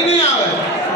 कि नहीं आवे?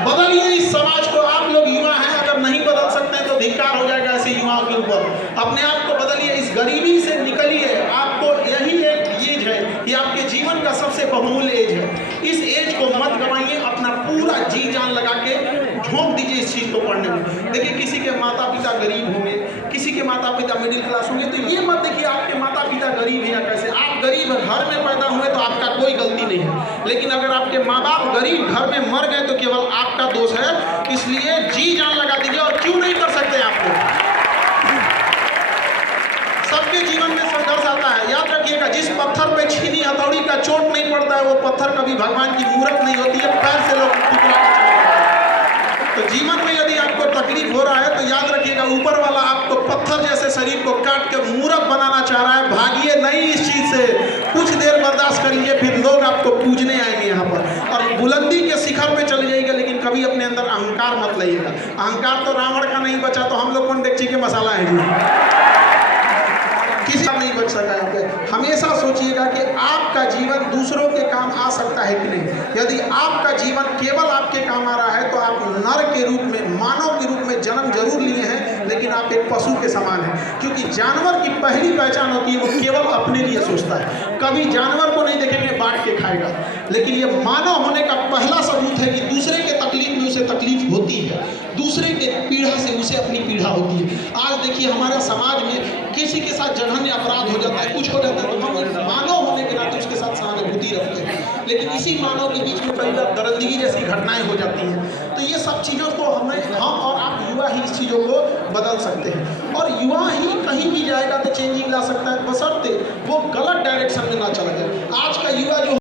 बदलिए इस समाज को। आप लोग युवा हैं, अगर नहीं बदल सकते हैं तो धिक्कार हो जाएगा ऐसे युवाओं के ऊपर। अपने आप को बदलिए, इस गरीबी से निकलिए। आपको यही एक एज है, ये आपके जीवन का सबसे बहुमूल्य एज है। इस एज को मत गंवाइए, अपना पूरा जी जान लगा के झोंक दीजिए इस चीज़ को पढ़ने में। देखिए, किसी के माता पिता गरीब होंगे, किसी के माता पिता मिडिल क्लास होंगे, तो ये मत देखिए आपके माता पिता गरीब हैं या कैसे। आप गरीब घर में पैदा हुए तो आपका कोई गलती नहीं है, लेकिन अगर आपके माँ बाप गरीब घर में मर गए तो केवल आपका दोष है। इसलिए जी जान लगा दीजिए। और क्यों नहीं कर सकते आपको? सबके जीवन में संघर्ष आता है। याद रखिएगा, जिस पत्थर पे छीनी हथौड़ी का चोट नहीं पड़ता है वो पत्थर कभी भगवान की मूर्त नहीं होती है। पैर से लोग टुकड़ा। तो जीवन में यदि आपको तकलीफ हो रहा है तो याद रखिएगा, ऊपर वाला आपको पत्थर जैसे शरीर को काट के मूर्त बनाना चाह रहा है। भागिए नहीं इस चीज से, कुछ देर बर्दाश्त करिए, फिर लोग आपको पूजने आएंगे यहाँ पर और बुलंदी के शिखर पे चले जाइएगा। लेकिन कभी अपने अंदर अहंकार मत लाइएगा। अहंकार तो रावण का नहीं बचा, तो हम लोग कौन डेगची के मसाला है जी? किसी का नहीं बच सका यहाँ पे। हमेशा सोचिएगा कि आपका जीवन दूसरों के काम आ सकता है कि नहीं। यदि आपका जीवन केवल आपके काम आ रहा है तो आप नर के रूप में, मानव के रूप में जन्म जरूर लिए हैं, लेकिन आप एक पशु के समान हैं। क्योंकि जानवर की पहली पहचान होती है, वो केवल अपने लिए सोचता है। कभी जानवर को नहीं देखेंगे बांट के खाएगा। लेकिन ये मानव होने का पहला सबूत है कि दूसरे के तकलीफ में उसे तकलीफ होती है, दूसरे के पीड़ा से उसे अपनी पीड़ा होती है। आज देखिए, हमारे समाज में किसी के साथ जघन्य अपराध हो जाता है, कुछ हो जाता है, तो हम मानव होने के नाते उसके साथ सहानुभूति रखते हैं। लेकिन इसी मानव के बीच में कई बार दरिंदगी जैसी घटनाएं हो जाती हैं। तो ये सब चीज़ों को हम और आप युवा ही इस चीज़ों को बदल सकते हैं। और युवा ही कहीं भी जाएगा तो चेंजिंग ला सकता है, बशर्ते वो गलत डायरेक्शन में ना चला जाए।